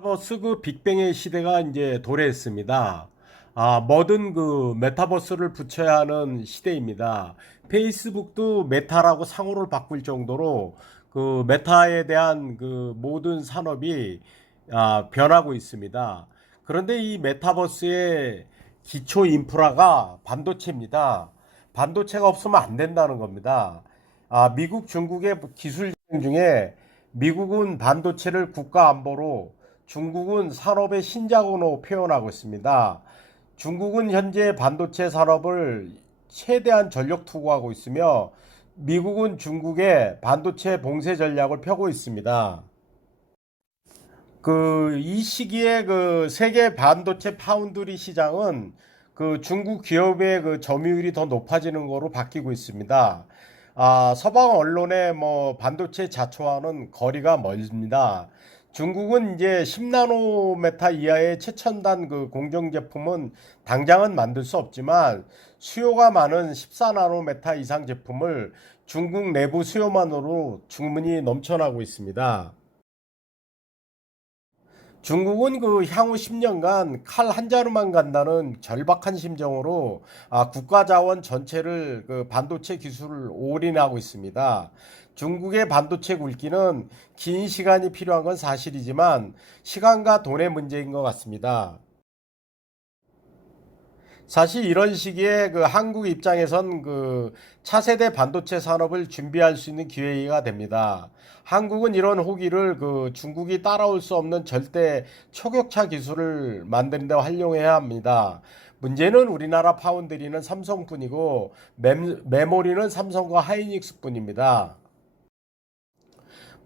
메타버스 그 빅뱅의 시대가 이제 도래했습니다. 뭐든 그 메타버스를 붙여야 하는 시대입니다. 페이스북도 메타라고 상호를 바꿀 정도로 그 메타에 대한 그 모든 산업이 변하고 있습니다. 그런데 이 메타버스의 기초 인프라가 반도체입니다. 반도체가 없으면 안 된다는 겁니다. 미국, 중국의 기술 전쟁 중에 미국은 반도체를 국가 안보로, 중국은 산업의 신자군으로 표현하고 있습니다. 중국은 현재 반도체 산업을 최대한 전력 투구하고 있으며 미국은 중국의 반도체 봉쇄 전략을 펴고 있습니다. 이 시기에 그 세계 반도체 파운드리 시장은 그 중국 기업의 그 점유율이 더 높아지는 거로 바뀌고 있습니다. 서방 언론의 뭐 반도체 자초와는 거리가 멀습니다. 중국은 이제 10나노메타 이하의 최첨단 그 공정 제품은 당장은 만들 수 없지만 수요가 많은 14나노메타 이상 제품을 중국 내부 수요만으로 주문이 넘쳐나고 있습니다. 중국은 그 향후 10년간 칼 한 자루만 간다는 절박한 심정으로 국가 자원 전체를 그 반도체 기술을 올인하고 있습니다. 중국의 반도체 굵기는 긴 시간이 필요한 건 사실이지만 시간과 돈의 문제인 것 같습니다. 사실 이런 시기에 그 한국 입장에선 그 차세대 반도체 산업을 준비할 수 있는 기회가 됩니다. 한국은 이런 호기를 그 중국이 따라올 수 없는 절대 초격차 기술을 만드는 데 활용해야 합니다. 문제는 우리나라 파운드리는 삼성뿐이고 메모리는 삼성과 하이닉스뿐입니다.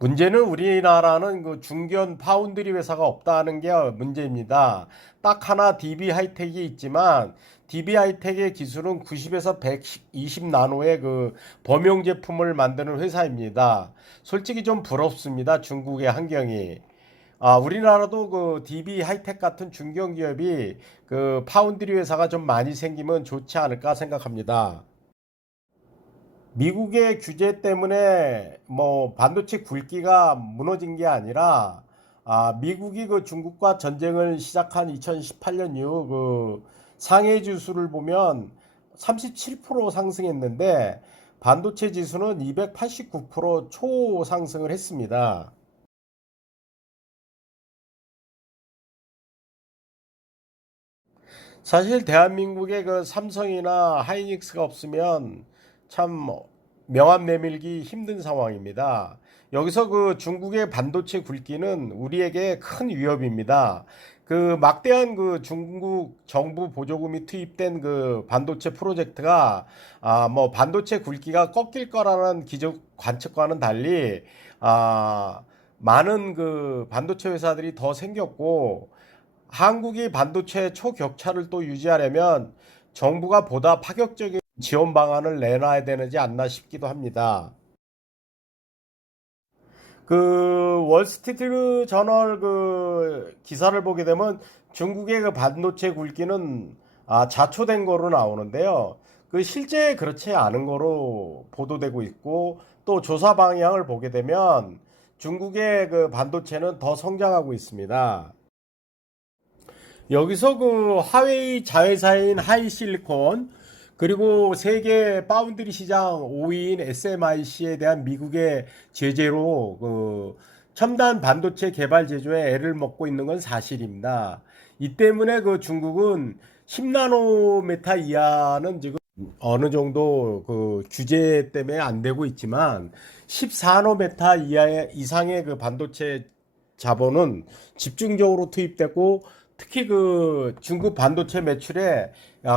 문제는 우리나라는 그 중견 파운드리 회사가 없다는 게 문제입니다. 딱 하나 DB 하이텍이 있지만 DB 하이텍의 기술은 90에서 120 나노의 그 범용 제품을 만드는 회사입니다. 솔직히 좀 부럽습니다. 중국의 환경이. 우리나라도 그 DB 하이텍 같은 중견 기업이 그 파운드리 회사가 좀 많이 생기면 좋지 않을까 생각합니다. 미국의 규제 때문에 뭐 반도체 굵기가 무너진 게 아니라 미국이 그 중국과 전쟁을 시작한 2018년 이후 그 상해 지수를 보면 37% 상승했는데 반도체 지수는 289% 초상승을 했습니다. 사실 대한민국의 그 삼성이나 하이닉스가 없으면 참 명함 내밀기 힘든 상황입니다. 여기서 그 중국의 반도체 굵기는 우리에게 큰 위협입니다. 그 막대한 그 중국 정부 보조금이 투입된 그 반도체 프로젝트가 뭐 반도체 굵기가 꺾일 거라는 기존 관측과는 달리 아 많은 그 반도체 회사들이 더 생겼고 한국이 반도체 초격차를 또 유지하려면 정부가 보다 파격적인 지원 방안을 내놔야 되지 않나 싶기도 합니다. 그 월스트리트 저널 그 기사를 보게 되면 중국의 그 반도체 굵기는 자초된 거로 나오는데요. 그 실제 그렇지 않은 거로 보도되고 있고 또 조사 방향을 보게 되면 중국의 그 반도체는 더 성장하고 있습니다. 여기서 그 하웨이 자회사인 하이실리콘 그리고 세계 파운드리 시장 5위인 SMIC에 대한 미국의 제재로 그 첨단 반도체 개발 제조에 애를 먹고 있는 건 사실입니다. 이 때문에 그 중국은 10나노메타 이하는 지금 어느 정도 그 규제 때문에 안 되고 있지만 14나노메타 이상의 그 반도체 자본은 집중적으로 투입되고 특히 그 중국 반도체 매출에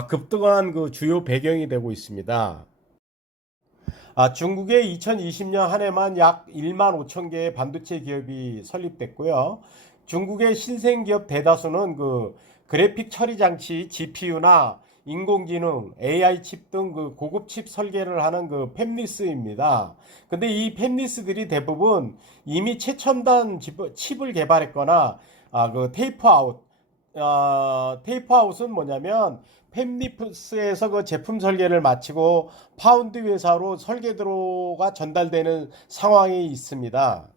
급등한 그 주요 배경이 되고 있습니다. 중국의 2020년 한 해만 약 1만 5천 개의 반도체 기업이 설립됐고요. 중국의 신생 기업 대다수는 그 그래픽 처리 장치 GPU나 인공지능, AI 칩 등 그 고급 칩 설계를 하는 그 팹리스입니다. 근데 이 팹리스들이 대부분 이미 최첨단 칩을 개발했거나 그 테이프아웃은 뭐냐면 팹리스에서 그 제품 설계를 마치고 파운드 회사로 설계도가 전달되는 상황이 있습니다.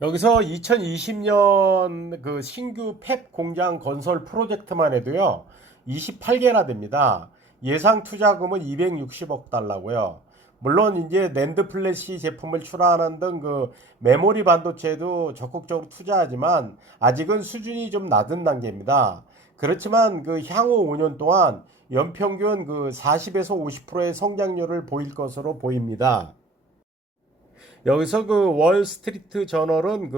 여기서 2020년 그 신규 팹 공장 건설 프로젝트만 해도요, 28개나 됩니다. 예상 투자금은 260억 달러고요. 물론 이제 낸드 플래시 제품을 출하하는 등 그 메모리 반도체도 적극적으로 투자하지만 아직은 수준이 좀 낮은 단계입니다. 그렇지만 그 향후 5년 동안 연평균 그 40에서 50%의 성장률을 보일 것으로 보입니다. 여기서 그 월스트리트 저널은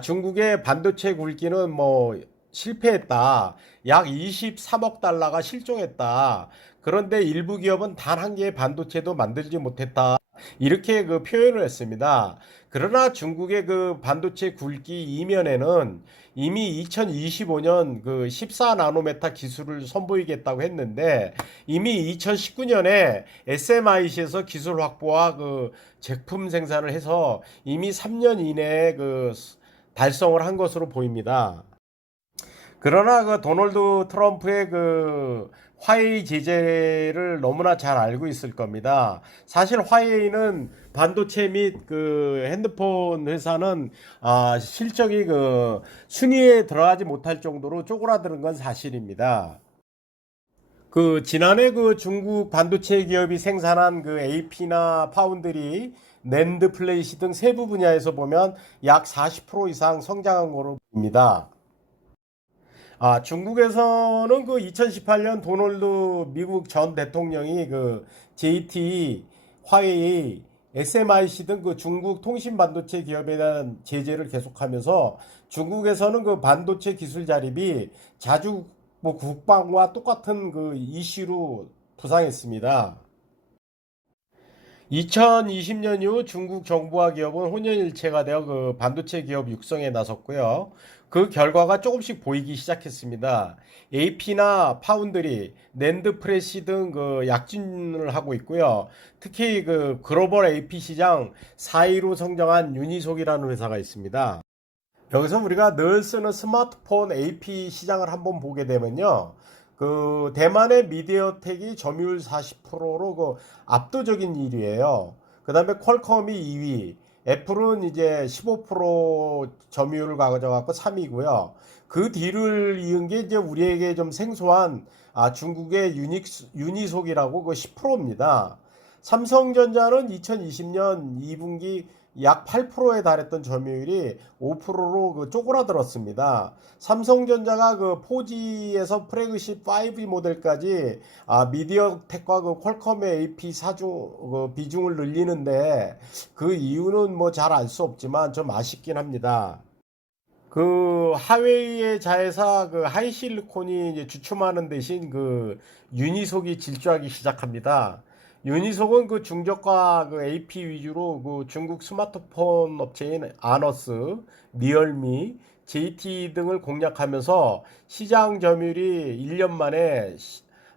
중국의 반도체 굴기는 뭐 실패했다. 약 23억 달러가 실종했다. 그런데 일부 기업은 단 한 개의 반도체도 만들지 못했다. 이렇게 그 표현을 했습니다. 그러나 중국의 그 반도체 굵기 이면에는 이미 2025년 그 14나노메타 기술을 선보이겠다고 했는데 이미 2019년에 SMIC에서 기술 확보와 그 제품 생산을 해서 이미 3년 이내에 그 달성을 한 것으로 보입니다. 그러나 그 도널드 트럼프의 그 화웨이 제재를 너무나 잘 알고 있을 겁니다. 사실 화웨이는 반도체 및 그 핸드폰 회사는 실적이 그 순위에 들어가지 못할 정도로 쪼그라드는 건 사실입니다. 그 지난해 그 중국 반도체 기업이 생산한 그 AP나 파운드리, 낸드 플레이시 등 세부 분야에서 보면 약 40% 이상 성장한 것으로 보입니다. 중국에서는 그 2018년 도널드 미국 전 대통령이 그 JT, 화웨이, SMIC 등 그 중국 통신 반도체 기업에 대한 제재를 계속하면서 중국에서는 그 반도체 기술 자립이 자주 뭐 국방과 똑같은 그 이슈로 부상했습니다. 2020년 이후 중국 정부와 기업은 혼연일체가 되어 그 반도체 기업 육성에 나섰고요. 그 결과가 조금씩 보이기 시작했습니다. AP나 파운드리, 낸드 프레시 등 그 약진을 하고 있고요. 특히 그 글로벌 AP 시장 4위로 성장한 유니속이라는 회사가 있습니다. 여기서 우리가 늘 쓰는 스마트폰 AP 시장을 한번 보게 되면요. 그 대만의 미디어텍이 점유율 40%로 그 압도적인 1위예요. 그다음에 퀄컴이 2위, 애플은 이제 15% 점유율을 가져갖고 3위고요. 그 뒤를 이은 게 이제 우리에게 좀 생소한 중국의 유니속이라고 그 10%입니다. 삼성전자는 2020년 2분기 약 8%에 달했던 점유율이 5%로 그 쪼그라들었습니다. 삼성전자가 그 4G에서 플래그십 5 모델까지 미디어텍과 그 퀄컴의 AP 사중 그 비중을 늘리는데 그 이유는 뭐 잘 알 수 없지만 좀 아쉽긴 합니다. 그 하웨이의 자회사 그 하이실리콘이 이제 주춤하는 대신 그 유니속이 질주하기 시작합니다. 유니속은 그 중저가 그 AP 위주로 그 중국 스마트폰 업체인 아너스, 리얼미, JT 등을 공략하면서 시장 점유율이 1년 만에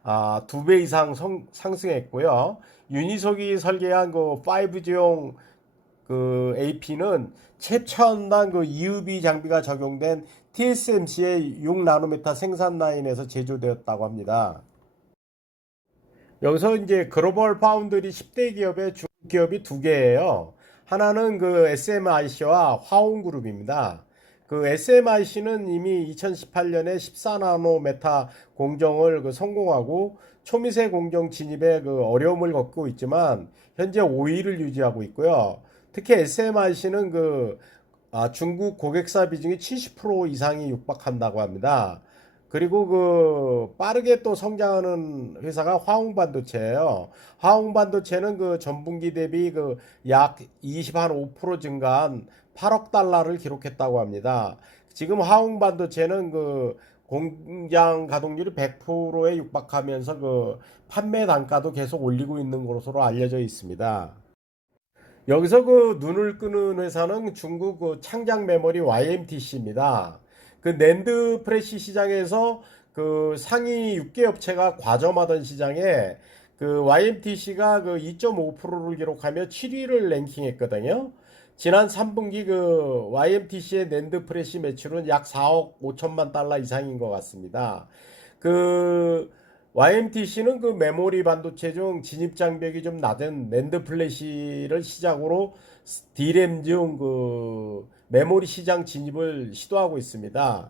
2배 이상 상승했고요. 유니속이 설계한 그 5G용 그 AP는 최첨단 그 EUV 장비가 적용된 TSMC의 6나노미터 생산 라인에서 제조되었다고 합니다. 여기서 이제 글로벌 파운드리 10대 기업의 중국 기업이 두 개예요. 하나는 그 SMIC와 화홍그룹입니다. 그 SMIC는 이미 2018년에 14나노메타 공정을 그 성공하고 초미세 공정 진입에 그 어려움을 겪고 있지만 현재 5위를 유지하고 있고요. 특히 SMIC는 중국 고객사 비중이 70% 이상이 육박한다고 합니다. 그리고 그 빠르게 또 성장하는 회사가 화홍반도체예요. 화홍반도체는 그 전분기 대비 그 약 25% 증가한 8억 달러를 기록했다고 합니다. 지금 화홍반도체는 그 공장 가동률이 100%에 육박하면서 그 판매 단가도 계속 올리고 있는 것으로 알려져 있습니다. 여기서 그 눈을 끄는 회사는 중국 그 창작 메모리 YMTC입니다. 그 낸드 프레시 시장에서 그 상위 6개 업체가 과점하던 시장에 그 YMTC가 그 2.5%를 기록하며 7위를 랭킹했거든요. 지난 3분기 그 YMTC의 낸드 프레시 매출은 약 4억 5천만 달러 이상인 것 같습니다. 그 YMTC는 그 메모리 반도체 중 진입 장벽이 좀 낮은 낸드 플래시를 시작으로 D램 중 그 메모리 시장 진입을 시도하고 있습니다.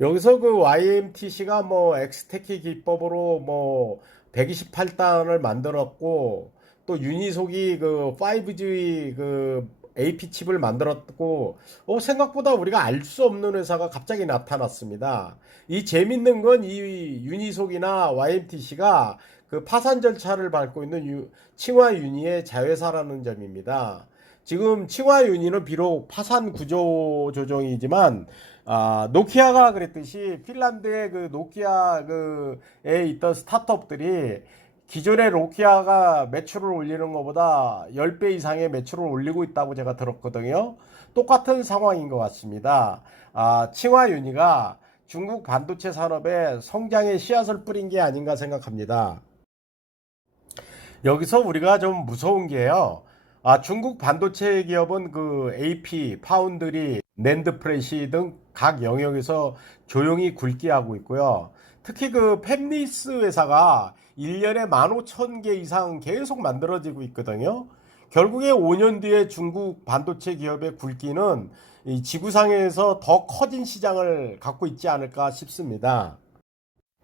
여기서 그 YMTC가 뭐 엑스테키 기법으로 뭐 128단을 만들었고, 또 유니속이 그 5G 그 AP 칩을 만들었고, 생각보다 우리가 알 수 없는 회사가 갑자기 나타났습니다. 이 재밌는 건 이 유니속이나 YMTC가 그 파산 절차를 밟고 있는 칭화유니의 자회사라는 점입니다. 지금 칭화유니는 비록 파산 구조 조정이지만, 노키아가 그랬듯이 핀란드의 그 노키아 그에 있던 스타트업들이 기존의 노키아가 매출을 올리는 것보다 10배 이상의 매출을 올리고 있다고 제가 들었거든요. 똑같은 상황인 것 같습니다. 칭화유니가 중국 반도체 산업에 성장의 씨앗을 뿌린 게 아닌가 생각합니다. 여기서 우리가 좀 무서운 게요. 중국 반도체 기업은 그 AP, 파운드리, 낸드 프레시 등 각 영역에서 조용히 굵기하고 있고요. 특히 그 팹리스 회사가 1년에 15,000개 이상 계속 만들어지고 있거든요. 결국에 5년 뒤에 중국 반도체 기업의 굵기는 이 지구상에서 더 커진 시장을 갖고 있지 않을까 싶습니다.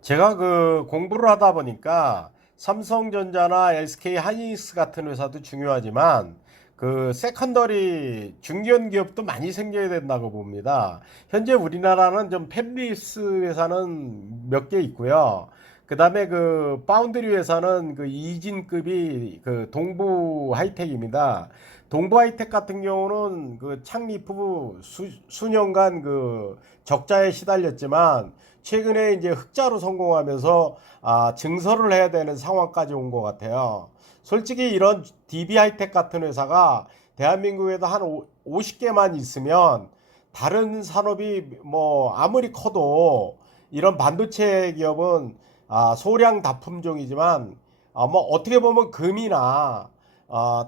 제가 그 공부를 하다 보니까 삼성전자나 SK 하이닉스 같은 회사도 중요하지만 그 세컨더리 중견 기업도 많이 생겨야 된다고 봅니다. 현재 우리나라는 좀 팹리스 회사는 몇 개 있고요. 그 다음에 그 파운드리 회사는 그 이진급이 그 동부 하이텍입니다. 동부 하이텍 같은 경우는 그 창립 후 수년간 그 적자에 시달렸지만 최근에 이제 흑자로 성공하면서 증설을 해야 되는 상황까지 온 것 같아요. 솔직히 이런 DB 하이텍 같은 회사가 대한민국에도 한 50개만 있으면 다른 산업이 뭐 아무리 커도 이런 반도체 기업은 소량 다품종이지만 뭐 어떻게 보면 금이나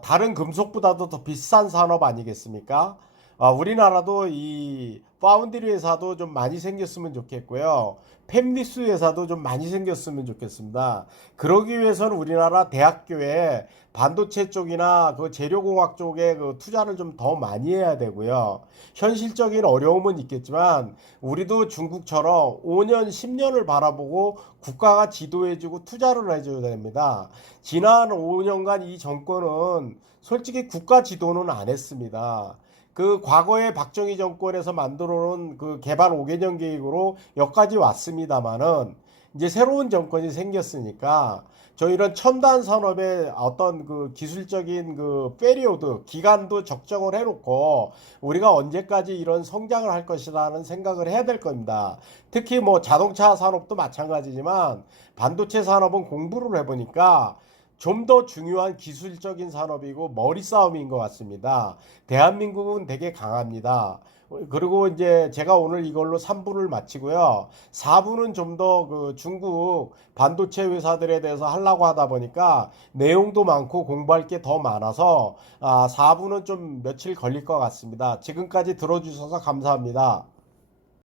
다른 금속보다도 더 비싼 산업 아니겠습니까? 우리나라도 이 파운드리 회사도 좀 많이 생겼으면 좋겠고요. 팹리스 회사도 좀 많이 생겼으면 좋겠습니다. 그러기 위해서는 우리나라 대학교에 반도체 쪽이나 그 재료공학 쪽에 그 투자를 좀 더 많이 해야 되고요. 현실적인 어려움은 있겠지만 우리도 중국처럼 5년, 10년을 바라보고 국가가 지도해주고 투자를 해줘야 됩니다. 지난 5년간 이 정권은 솔직히 국가 지도는 안 했습니다. 그 과거에 박정희 정권에서 만들어 놓은 그 개발 5개년 계획으로 여기까지 왔습니다만은 이제 새로운 정권이 생겼으니까 저 이런 첨단 산업의 어떤 그 기술적인 그 페리오드 기간도 적정을 해놓고 우리가 언제까지 이런 성장을 할 것이라는 생각을 해야 될 겁니다. 특히 뭐 자동차 산업도 마찬가지지만 반도체 산업은 공부를 해보니까 좀 더 중요한 기술적인 산업이고 머리 싸움인 것 같습니다. 대한민국은 되게 강합니다. 그리고 이제 제가 오늘 이걸로 3부를 마치고요. 4부는 좀 더 그 중국 반도체 회사들에 대해서 하려고 하다 보니까 내용도 많고 공부할 게 더 많아서 4부는 좀 며칠 걸릴 것 같습니다. 지금까지 들어주셔서 감사합니다.